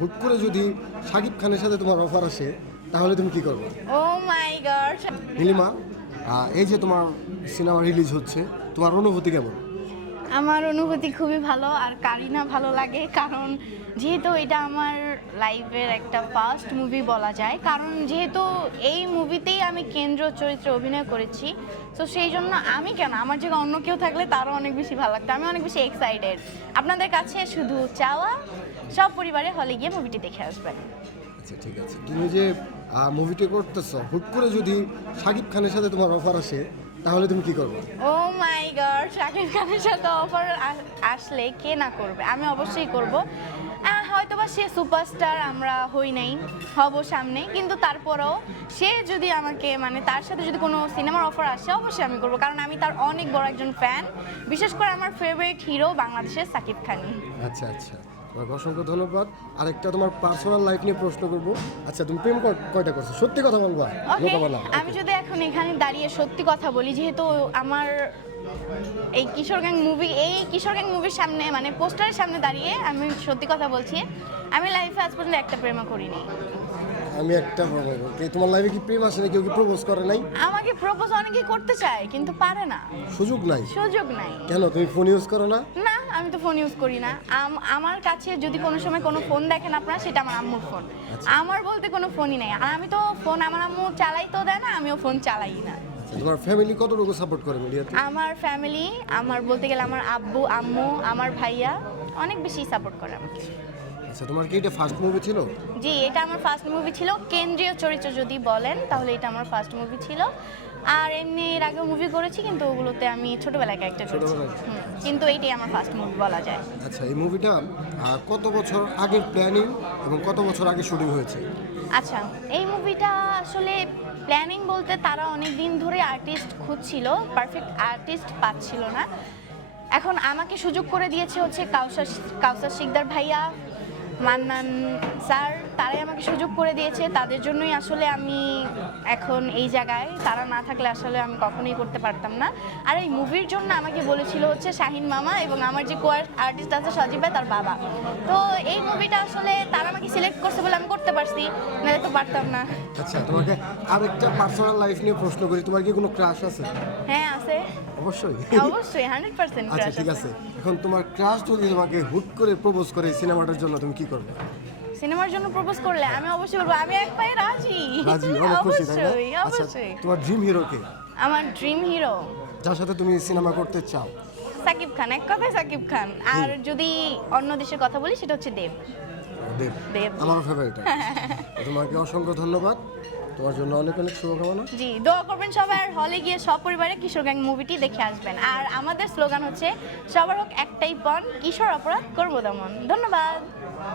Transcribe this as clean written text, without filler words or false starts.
হুট করে যদি শাকিব খানের সাথে তোমার অফার আসে তাহলে তুমি কি করবে? ও মাই গড। নীলিমা, এই যে তোমার সিনেমা রিলিজ হচ্ছে, তোমার অনুভূতি কেমন? আমার অনুভূতি খুবই ভালো, আর কারিনা ভালো লাগে কারণ যেহেতু এটা আমার লাইফের একটা ফার্স্ট মুভি বলা যায়, কারণ যেহেতু এই মুভিতেই আমি কেন্দ্র চরিত্রে অভিনয় করেছি, তো সেই জন্য আমি কেন, আমার জায়গায় অন্য কেউ থাকলে তারও অনেক বেশি ভালো লাগতো। আমি অনেক বেশি এক্সাইটেড। আপনাদের কাছে শুধু চাওয়া সব পরিবারে হলে গিয়ে মুভিটি দেখে আসবেন। আচ্ছা, ঠিক আছে। তুমি যে মুভিটি করতেছো, হুট করে যদি শাকিব খানের সাথে তোমার অফার আসে তাহলে তুমি কি করবে? ও মাই গড, শাকিব খানের সাথে অফার আসলে কে না করবে? আমি অবশ্যই করব। হয়তোবা সে সুপারস্টার আমরা হই নাই, হব সামনে, কিন্তু তারপরেও সে যদি আমাকে তার সাথে যদি কোনো সিনেমার অফার আসে অবশ্যই আমি করব, কারণ আমি তার অনেক বড় একজন ফ্যান। বিশেষ করে আমার ফেভারিট হিরো বাংলাদেশের সাকিব খানই। আচ্ছা আচ্ছা, তোমাকে অসংখ্য ধন্যবাদ। আরেকটা তোমার পার্সোনাল লাইফ নিয়ে প্রশ্ন করবো। আচ্ছা, তুমি প্রেম কয়টা করছো? সত্যি কথা বলবা, ওকে, লোকা বলা। আমি যদি এখন এখানে দাঁড়িয়ে সত্যি কথা বলি, যেহেতু আমার এই কিশোর গ্যাং মুভির সামনে পোস্টারের সামনে দাঁড়িয়ে আমি সত্যি কথা বলছি, আমি লাইফে আজ পর্যন্ত একটা প্রেমও করিনি। আমি একটা বলবো, তোমার লাইফে কি প্রেম আসে না? কেউ কি প্রপোজ করে নাই? আমাকে প্রপোজ অনেকেই করতে চায় কিন্তু পারে না, সুযোগ নাই। সুযোগ নাই। কেন, তুমি ফোন ইউজ করো না? না, আমি তো ফোন ইউজ করি না। আমার কাছে যদি কোনো সময় কোনো ফোন দেখেন আপনারা, সেটা আমার আম্মুর ফোন। আমার বলতে কোনো ফোনই নেই, আর আমি তো ফোন আমার আম্মু চালাইতেও দেয় না, আমিও ফোন চালাই না। তোমার ফ্যামিলি কতটুকু সাপোর্ট করে মিডিয়াতে? আমার ফ্যামিলি, আমার বলতে গেলে আমার আব্বু আম্মু আমার ভাইয়া অনেক বেশি সাপোর্ট করে আমাকে। আচ্ছা, তোমার কি এটা ফার্স্ট মুভি ছিল? জি, এটা আমার ফার্স্ট মুভি ছিল। কেন্দ্রীয় চরিত্র যদি বলেন তাহলে এটা আমার ফার্স্ট মুভি ছিল। আর এমনি এর আগেও মুভি করেছি, কিন্তু ওগুলোতে আমি ছোটবেলায় ক্যারেক্টার করেছি। কিন্তু এইটাই আমার ফার্স্ট মুভি বলা যায়। আচ্ছা, এই মুভিটা কত বছর আগের প্ল্যানিং এবং কত বছর আগে শুটিং হয়েছে? আচ্ছা, এই মুভিটা আসলে প্ল্যানিং বলতে তারা অনেক দিন ধরে আর্টিস্ট খুঁজছিল, পারফেক্ট আর্টিস্ট পাচ্ছিল না। এখন আমাকে সুযোগ করে দিয়েছে হচ্ছে কাউসার শিকদার ভাইয়া, মান্নান স্যার, তারাই আমাকে সুযোগ করে দিয়েছে। তাদের জন্যই আসলে আমি এখন এই জায়গায়। তারা না থাকলে আসলে আমি কখনোই করতে পারতাম না। আর এই মুভির জন্য আমাকে বলেছিল হচ্ছে শাহিন মামা এবং আমার যে কো আর্টিস্ট আছে সজীব ভাই, তার বাবা। তো এই মুভিটা আসলে তারা আমাকে সিলেক্ট করছে বলে আমি করতে পারছি, নাহলে তো পারতাম না। আচ্ছা, তোমাকে আরেকটা পার্সোনাল লাইফ নিয়ে প্রশ্ন করি। তোমার কি কোনো ক্রাশ আছে? হ্যাঁ, আছে। অবশ্যই, অবশ্যই 100% আচ্ছা, ঠিক আছে। এখন তোমার ক্রাশ যদি তোমাকে হুট করে প্রপোজ করে সিনেমাটার জন্য, তুমি কি করবে? সিনেমার জন্য প্রপোজ করলে আমি অবশ্যই বলবো আমি এক পায়ে রাজি। রাজি, অনেক খুশি, তাই না? অবশ্যই, আচ্ছা, অবশ্যই। তোমার ড্রিম হিরো কে? আমার ড্রিম হিরো যার সাথে তুমি সিনেমা করতে চাও? সাকিব খান, এক কথায় সাকিব খান। আর যদি অন্য দেশের কথা বলি সেটা হচ্ছে দেব। দেব আমার ফেভারিট। তোমাকে অসংখ্য ধন্যবাদ, তোমার জন্য অনেক অনেক শুভকামনা। জি, দোয়া করবেন সবাই, আর হলে গিয়ে সব পরিবারে কিশোর গ্যাং মুভিটি দেখে আসবেন। আর আমাদের স্লোগান হচ্ছে সবার হোক একটাই পণ, কিশোর অপরাধ করবো দমন। ধন্যবাদ।